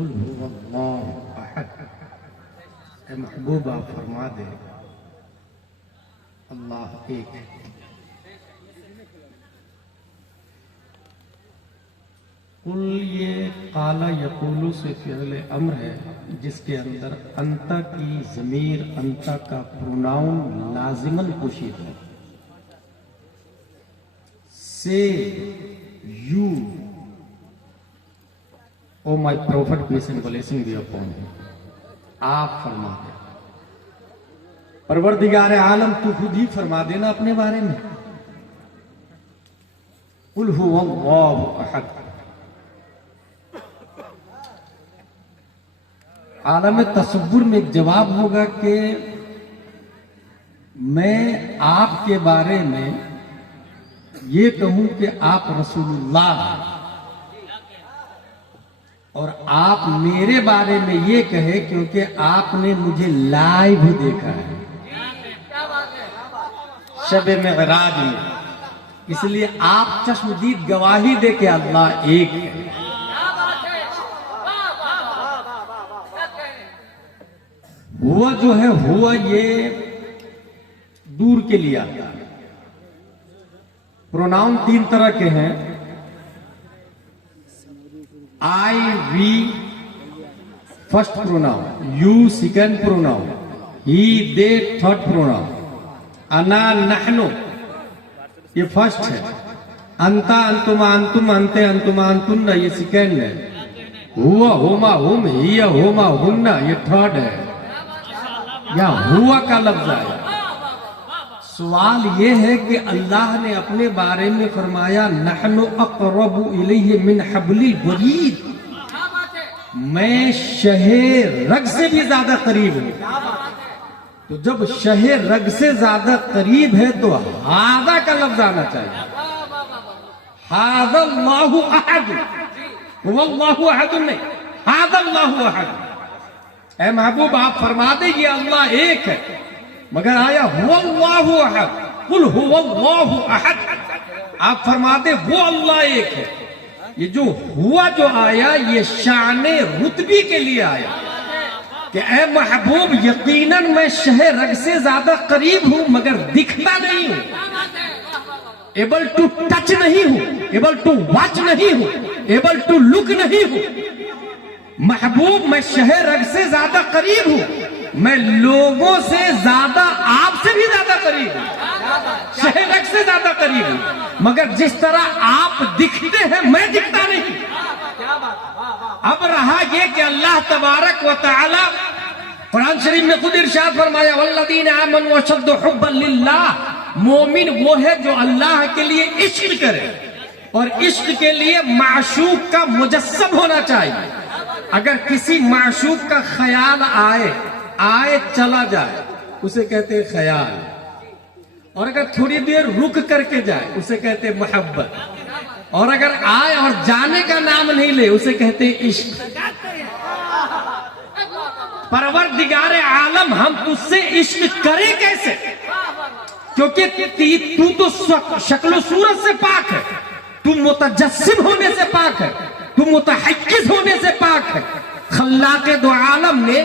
قل هو اللہ احد. اے محبوب آپ فرما دے اللہ ایک ہے. قل یہ قال یقول سے فعل امر ہے جس کے اندر انت کی ضمیر انت کا پروناؤن لازماً پوشید ہے. Say you, O my prophet, peace and blessing be upon him. آپ فرما دیں. پروردگار عالم تو خود ہی فرما دینا اپنے بارے میں. قل هو اللہ احد. عالم تصور میں ایک جواب ہوگا کہ میں آپ کے بارے میں یہ کہوں کہ آپ رسول اللہ ہیں اور آپ میرے بارے میں یہ کہے کیونکہ آپ نے مجھے لائیو دیکھا ہے شب معراج میں. اس لیے آپ چشمدید گواہی دے کہ اللہ ایک ہے. ہوا جو ہے ہوا یہ دور کے لیے آتا ہے. پروناؤن تین طرح کے ہیں. I we first pronoun, you second pronoun, he they third pronoun, انا نحنو یہ فرسٹ ہے, انتا انتما انتم انتے انتما انتن یہ سیکنڈ ہے, ہوا ہوما ہم ہی ہوما ہن یہ تھرڈ ہے. یا ہوا کا لفظ آیا. سوال یہ ہے کہ اللہ نے اپنے بارے میں فرمایا نحن اقرب الیہ من حبل الورید, میں شہ رگ سے بھی زیادہ قریب ہوں. تو جب شہ رگ سے زیادہ قریب ہے تو ہذا کا لفظ آنا چاہیے. ھذا اللہ احد, هو اللہ احد نہیں, ھذا اللہ احد. اے محبوب آپ فرما دیں یہ اللہ ایک ہے, مگر آیا هو اللہ احد. قل هو اللہ احد, آپ فرما دیں وہ اللہ ایک ہے. یہ جو ہوا جو آیا یہ شان رتبی کے لیے آیا کہ اے محبوب یقیناً میں شہ رگ سے زیادہ قریب ہوں مگر دکھتا نہیں ہوں, ایبل ٹو ٹچ نہیں ہوں, ایبل ٹو واچ نہیں ہوں, ایبل ٹو لک نہیں ہوں. محبوب میں شہ رگ سے زیادہ قریب ہوں, میں لوگوں سے زیادہ آپ سے بھی زیادہ قریب ہوں, شہ رگ سے زیادہ قریب ہوں, مگر جس طرح آپ دکھتے ہیں میں دکھتا نہیں. اب رہا یہ کہ اللہ تبارک و تعالی قرآن شریف میں خود ارشاد فرمایا والذین آمنوا اشد حبا للہ, مومن وہ ہے جو اللہ کے لیے عشق کرے اور عشق کے لیے معشوق کا مجسم ہونا چاہیے. اگر کسی معشوق کا خیال آئے چلا جائے اسے کہتے ہیں خیال, اور اگر تھوڑی دیر رک کر کے جائے اسے کہتے ہیں محبت, اور اگر آئے اور جانے کا نام نہیں لے اسے کہتے ہیں عشق. پروردگار عالم ہم تجھ سے عشق کریں کیسے, کیونکہ تو شکل و صورت سے پاک ہے, تو متجسم ہونے سے پاک ہے, تو متحجز ہونے سے پاک ہے. خلاق دو عالم نے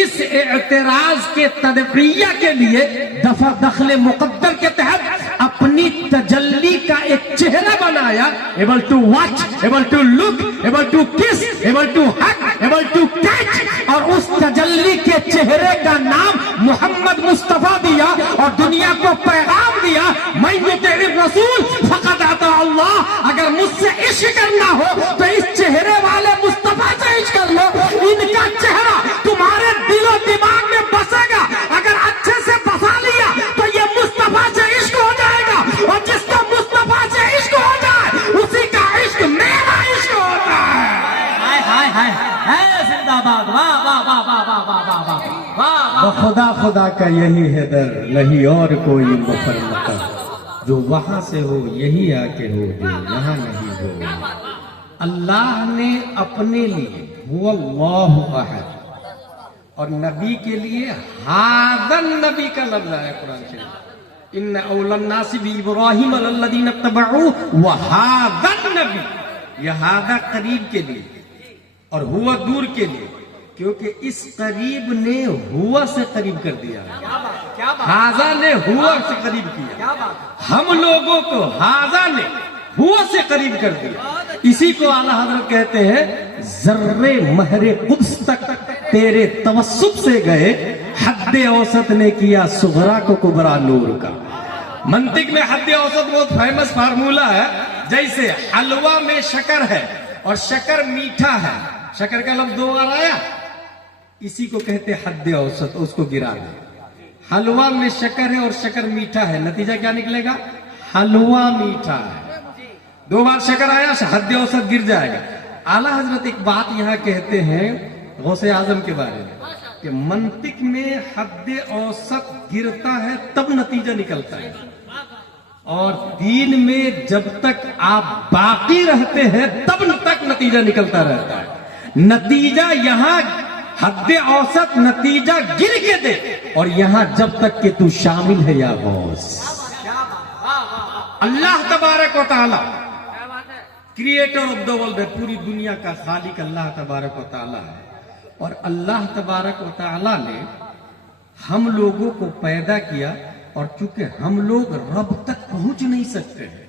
اس اعتراض کے تدبریہ کے لیے دفع دخل مقدر کے تحت اپنی تجلی کا ایک چہرہ بنایا, able to watch, able to look, able to kiss, able to hug, able to catch, اور اس تجلی کے چہرے کا نام محمد مصطفیٰ دیا اور دنیا کو پیغام دیا من یطع الرسول فقد اطاع اللہ. اگر مجھ سے عشق کرنا ہو تو اس چہرے والے مصطفیٰ سے عشق کر لو, ان کا چہرہ تمہارے دل و دماغ میں بسے گا. اگر اچھے سے بسا لیا تو یہ مصطفیٰ سے عشق ہو جائے گا, اور جس کا مصطفیٰ سے عشق ہو جائے اسی کا عشق میرا عشق ہوتا ہے. خدا خدا کا یہی ہے در, نہیں اور کوئی مفرمتا, جو وہاں سے ہو یہی آ کے ہو, جو یہاں نہیں ہو. اللہ نے اپنے لیے هو اللہ احد اور نبی کے لیے ھذا النبی کا لفظ آیا قرآن شریف. ان اول الناس بابراہیم الذین اتبعوہ وھذا النبی, یہ ھذا قریب کے لیے, اور ہوا دور کے لیے، کیونکہ اس قریب نے ہوا سے قریب کر دیا، ہاذا نے ہوا سے قریب کیا، ہم لوگوں کو ہاذا نے ہوا سے قریب کر دیا۔ اسی کو اعلیٰ حضرت کہتے ہیں ذرے مہر قدس تک تیرے توسط سے گئے، حد اوسط نے کیا صغرا کو کبرا نور کا۔ منطق میں حد اوسط بہت فیمس فارمولہ ہے، جیسے حلوہ میں شکر ہے اور شکر میٹھا ہے، شکر کا لفظ دو بار آیا، اسی کو کہتے حد اوسط، اس کو گرا دیں۔ حلوہ میں شکر ہے اور شکر میٹھا ہے، نتیجہ کیا نکلے گا؟ حلوہ میٹھا ہے۔ دو بار شکر آیا، حد اوسط گر جائے گا۔ اعلیٰ حضرت ایک بات یہاں کہتے ہیں غوث اعظم کے بارے میں کہ منطق میں حد اوسط گرتا ہے تب نتیجہ نکلتا ہے، اور دین میں جب تک آپ باقی رہتے ہیں تب تک نتیجہ نکلتا رہتا ہے۔ نتیجہ یہاں حد اوسط نتیجہ گر کے دے، اور یہاں جب تک کہ تو شامل ہے یا غوث۔ اللہ تبارک و تعالی کریٹر آف دا ورلڈ ہے، پوری دنیا کا خالق اللہ تبارک و تعالی ہے، اور اللہ تبارک و تعالی نے ہم لوگوں کو پیدا کیا، اور چونکہ ہم لوگ رب تک پہنچ نہیں سکتے ہیں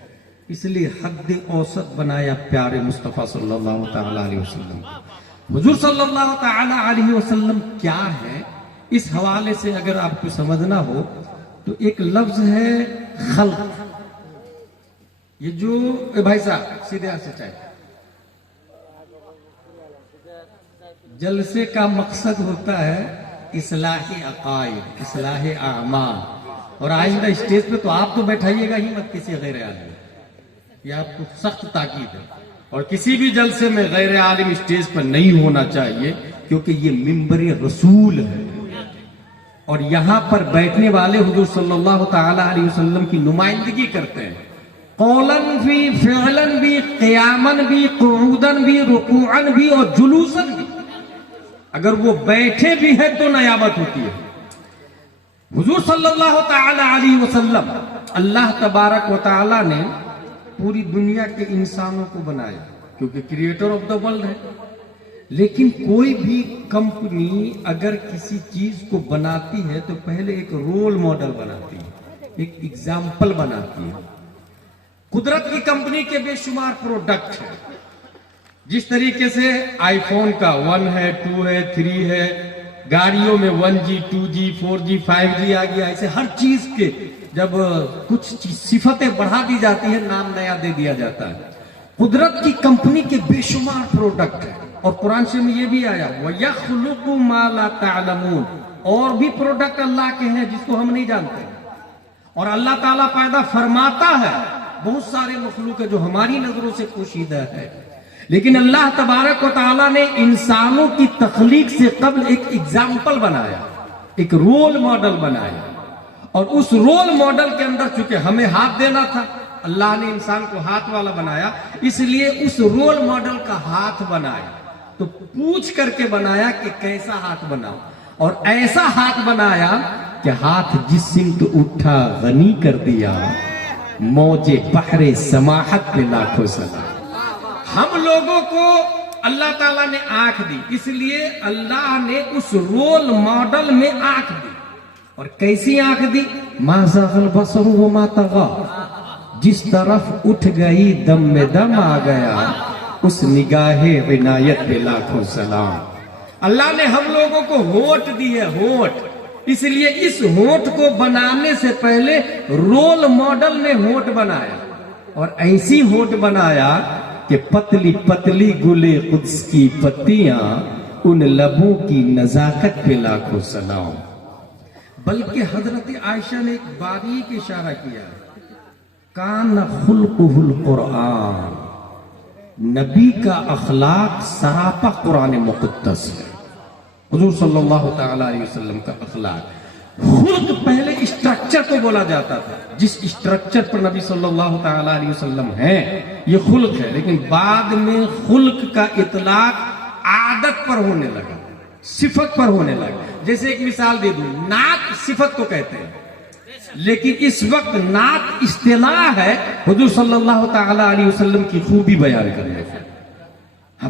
اس لیے حد اوسط بنایا پیارے مصطفیٰ صلی اللہ تعالی علیہ وسلم۔ حضور صلی اللہ تعالی علیہ وسلم کیا ہے، اس حوالے سے اگر آپ کو سمجھنا ہو تو ایک لفظ ہے خلق۔ یہ جو بھائی صاحب سیدھے ہاتھ سے چاہیے، جلسے کا مقصد ہوتا ہے اصلاح عقائد، اصلاح اعمال، اور آئندہ اسٹیج پہ تو آپ تو بیٹھائیے گا ہی مت کسی غیر عالم، یہ آپ کو سخت تاکید ہے، اور کسی بھی جلسے میں غیر عالم اسٹیج پر نہیں ہونا چاہیے، کیونکہ یہ منبر رسول ہے، اور یہاں پر بیٹھنے والے حضور صلی اللہ تعالی علیہ وسلم کی نمائندگی کرتے ہیں، قولاً بھی، فعلاً بھی، قیاماً بھی، قعوداً بھی، رکوعاً بھی اور جلوساً بھی۔ اگر وہ بیٹھے بھی ہیں تو نیابت ہوتی ہے۔ حضور صلی اللہ تعالی علیہ وسلم، اللہ تبارک و تعالی نے پوری دنیا کے انسانوں کو بنایا، کیونکہ کریٹر آف دا ورلڈ ہے، لیکن کوئی بھی کمپنی اگر کسی چیز کو بناتی ہے تو پہلے ایک رول ماڈل بناتی ہے، ایک ایگزامپل بناتی ہے۔ قدرت کی کمپنی کے بے شمار پروڈکٹ ہیں، جس طریقے سے آئی فون کا 1 ہے، 2 ہے، 3 ہے، گاڑیوں میں 1G 2G 4G 5G آ گیا، ایسے ہر چیز کے جب کچھ صفتیں بڑھا دی جاتی ہیں نام نیا دے دیا جاتا ہے۔ قدرت کی کمپنی کے بے شمار پروڈکٹ ہیں، اور قرآن سے میں یہ بھی آیا وَيَخْلُقُ مَا لَا تَعْلَمُونَ، اور بھی پروڈکٹ اللہ کے ہیں جس کو ہم نہیں جانتے، اور اللہ تعالیٰ پیدا فرماتا ہے بہت سارے مخلوق ہے جو ہماری نظروں سے پوشیدہ ہے، لیکن اللہ تبارک و تعالیٰ نے انسانوں کی تخلیق سے قبل ایک ایگزامپل بنایا، ایک رول ماڈل بنایا، اور اس رول ماڈل کے اندر چونکہ ہمیں ہاتھ دینا تھا، اللہ نے انسان کو ہاتھ والا بنایا، اس لیے اس رول ماڈل کا ہاتھ بنایا، تو پوچھ کر کے بنایا کہ کیسا ہاتھ بناؤ، اور ایسا ہاتھ بنایا کہ ہاتھ جس سمت اٹھا غنی کر دیا، موج بحر سماحت پہ لاکھوں سلام۔ ہم لوگوں کو اللہ تعالیٰ نے آنکھ دی، اس لیے اللہ نے اس رول ماڈل میں آنکھ دی، اور کیسی آنکھ دی؟ ما زاغ البصر وما طغى، جس طرف اٹھ گئی دم میں دم آ گیا، اس نگاہ عنایت پہ لاکھوں سلام۔ اللہ نے ہم لوگوں کو ہونٹ دی ہے، ہونٹ، اس لیے اس ہونٹ کو بنانے سے پہلے رول ماڈل نے ہونٹ بنایا، اور ایسی ہونٹ بنایا کہ پتلی پتلی گلے قدس کی پتیاں، ان لبوں کی نزاکت پہ لاکھوں سلام۔ بلکہ حضرت عائشہ نے ایک باریک اشارہ کیا، کان خلقہ القرآن، نبی کا اخلاق سراپا قرآن مقدس ہے۔ حضور صلی اللہ تعالی علیہ وسلم کا اخلاق، خلق پہلے اسٹرکچر کو بولا جاتا تھا، جس اسٹرکچر پر نبی صلی اللہ تعالی علیہ وسلم ہیں یہ خلق ہے، لیکن بعد میں خلق کا اطلاق عادت پر ہونے لگا، صفت پر ہونے لگا۔ جیسے ایک مثال دے دوں، نعت صفت کو کہتے ہیں، لیکن اس وقت نعت اصطلاح ہے حضور صلی اللہ تعالی علیہ وسلم کی خوبی بیان کرنے کا۔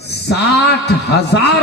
60,000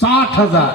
60,000,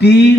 3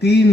3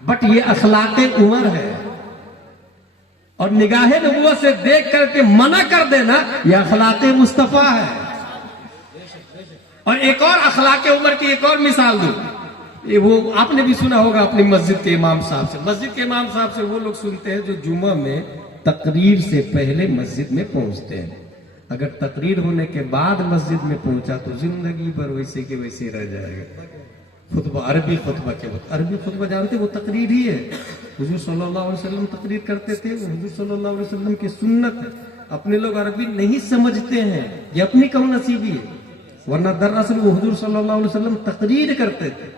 بٹ یہ اخلاق عمر ہے، اور نگاہ نبوت سے دیکھ کر کے منع کر دینا یہ اخلاق مصطفیٰ ہے۔ اور ایک اور اخلاق عمر کی ایک اور مثال دوں، وہ آپ نے بھی سنا ہوگا اپنی مسجد کے امام صاحب سے۔ مسجد کے امام صاحب سے وہ لوگ سنتے ہیں جو جمعہ میں تقریر سے پہلے مسجد میں پہنچتے ہیں۔ اگر تقریر ہونے کے بعد مسجد میں پہنچا تو زندگی بھر ویسے کے ویسے رہ جائے گا۔ خطبہ، عربی خطبہ کے وقت، عربی خطبہ جانتے وہ تقریر ہی ہے۔ حضور صلی اللہ علیہ وسلم تقریر کرتے تھے، وہ حضور صلی اللہ علیہ وسلم کی سنت ہے۔ اپنے لوگ عربی نہیں سمجھتے ہیں، یہ اپنی کم نصیبی ہے، ورنہ دراصل وہ حضور صلی اللہ علیہ وسلم تقریر کرتے تھے،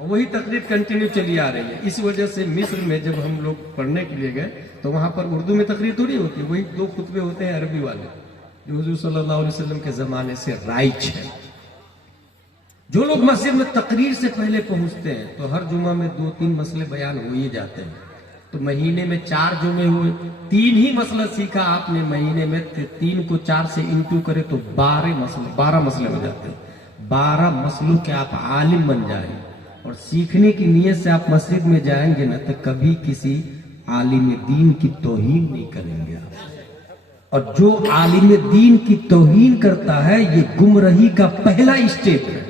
اور وہی تقریر کنٹینیو چلی آ رہی ہے۔ اس وجہ سے مصر میں جب ہم لوگ پڑھنے کے لیے گئے تو وہاں پر اردو میں تقریر تھوڑی ہوتی ہے، وہی 2 خطبے ہوتے ہیں عربی والے جو حضور صلی اللہ علیہ وسلم کے زمانے سے رائج ہے۔ جو لوگ مسجد میں تقریر سے پہلے پہنچتے ہیں تو ہر جمعہ میں 2-3 مسئلے بیان ہو ہی جاتے ہیں۔ تو مہینے میں 4 جمعے ہوئے، 3 ہی مسئلہ سیکھا آپ نے مہینے میں، 3 کو 4 سے انٹو کرے تو 12 مسئلے ہو جاتے ہیں۔ 12 مسئلوں کے آپ عالم بن جائیں، اور سیکھنے کی نیت سے آپ مسجد میں جائیں گے نا تو کبھی کسی عالم دین کی توہین نہیں کریں گے آپ۔ اور جو عالم دین کی توہین کرتا ہے یہ گمراہی کا پہلا اسٹیپ ہے،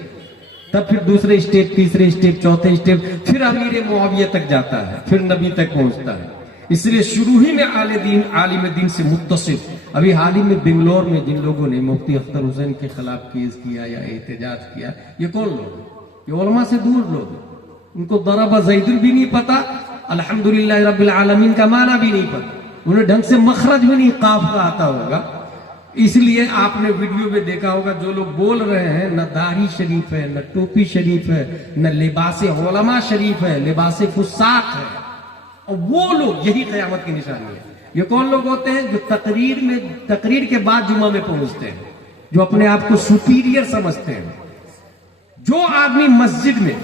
تب پھر دوسرے اسٹیپ، تیسرے اسٹیپ، چوتھے اسٹیپ، پھر امیر معاویہ تک جاتا ہے، پھر نبی تک پہنچتا ہے۔ اس لیے شروع ہی میں عالم دین سے متصف۔ ابھی حال ہی میں بنگلور میں جن لوگوں نے مفتی اختر حسین کے خلاف کیس کیا یا احتجاج کیا، یہ کون لوگ؟ یہ علماء سے دور لوگ، ان کو ضرب زید بھی نہیں پتا، الحمدللہ رب العالمین کا معنی بھی نہیں پتا، انہیں ڈھنگ سے مخرج بھی نہیں قاف کا آتا ہوگا۔ اس لیے آپ نے ویڈیو میں دیکھا ہوگا جو لوگ بول رہے ہیں نہ داڑھی شریف ہے، نہ ٹوپی شریف ہے، نہ لباس علماء شریف ہے، لباس فساق ہے، اور وہ لوگ یہی قیامت کی نشانی ہے۔ یہ کون لوگ ہوتے ہیں؟ جو تقریر کے بعد جمعہ میں پہنچتے ہیں، جو اپنے آپ کو سپیریئر سمجھتے ہیں۔ جو آدمی مسجد میں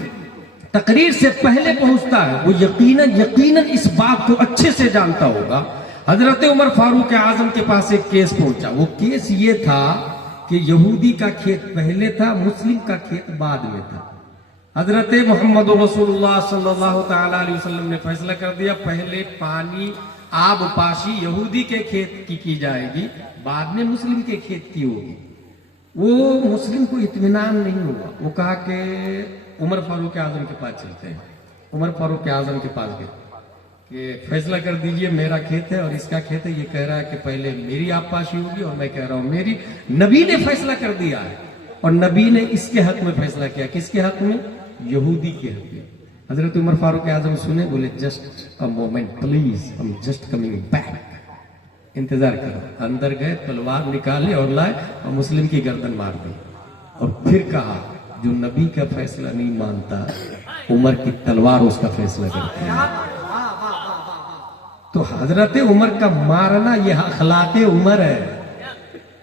تقریر سے پہلے پہنچتا ہے وہ یقیناً اس بات کو اچھے سے جانتا ہوگا۔ حضرت عمر فاروق اعظم کے پاس ایک کیس پہنچا، وہ کیس یہ تھا کہ یہودی کا کھیت پہلے تھا، مسلم کا کھیت بعد میں تھا۔ حضرت محمد رسول اللہ صلی اللہ تعالی علیہ وسلم نے فیصلہ کر دیا پہلے پانی آب پاشی یہودی کے کھیت کی جائے گی، بعد میں مسلم کے کھیت کی ہوگی۔ وہ مسلم کو اطمینان نہیں ہوا، وہ کہا کہ عمر فاروق اعظم کے پاس چلتے ہیں۔ عمر فاروق اعظم کے پاس گئے کہ فیصلہ کر دیجئے، میرا کھیت ہے اور اس کا کھیت ہے، یہ کہہ رہا ہے کہ پہلے میری آب پاشی ہوگی اور میں کہہ رہا ہوں میری۔ نبی نے فیصلہ کر دیا ہے، اور نبی نے اس کے حق میں فیصلہ کیا۔ کس کے حق میں؟ یہودی کے حق میں۔ حضرت عمر فاروق اعظم سنے، بولے just a moment please, I'm just coming back، انتظار کرو۔ اندر گئے، تلوار نکالے اور لائے اور مسلم کی گردن مار دی، اور پھر کہا جو نبی کا فیصلہ نہیں مانتا عمر کی تلوار اس کا فیصلہ کرتی ہے۔ تو حضرت عمر کا مارنا یہ اخلاق عمر ہے،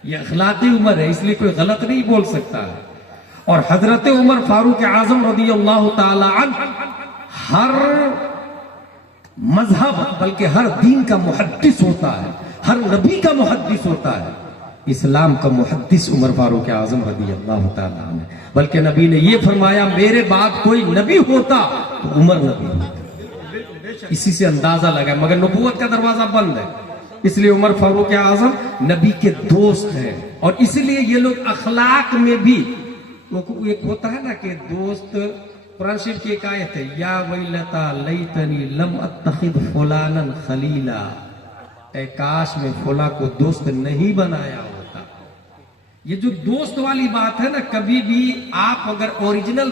یہ اخلاق عمر ہے، اس لیے کوئی غلط نہیں بول سکتا ہے۔ اور حضرت عمر فاروق اعظم رضی اللہ تعالی عنہ ہر مذہب بلکہ ہر دین کا محدث ہوتا ہے، ہر نبی کا محدث ہوتا ہے۔ اسلام کا محدث عمر فاروق اعظم رضی اللہ تعالی عنہ، بلکہ نبی نے یہ فرمایا میرے بعد کوئی نبی ہوتا تو عمر نبی ہوتا۔ اسی سے اندازہ لگا، مگر نبوت کا دروازہ بند ہے، اس لیے عمر فاروق اعظم نبی کے دوست ہیں۔ اور اس لیے یہ لوگ اخلاق میں بھی، ایک ہوتا ہے نا کہ دوست، قرآن شریف کی ایک آیت ہے، یا ویلتا لیتنی لم اتخذ فلانا خلیلا، اے کاش میں فلاں کو دوست نہیں بنایا ہوتا۔ یہ جو دوست والی بات ہے نا، کبھی بھی آپ اگر اوریجنل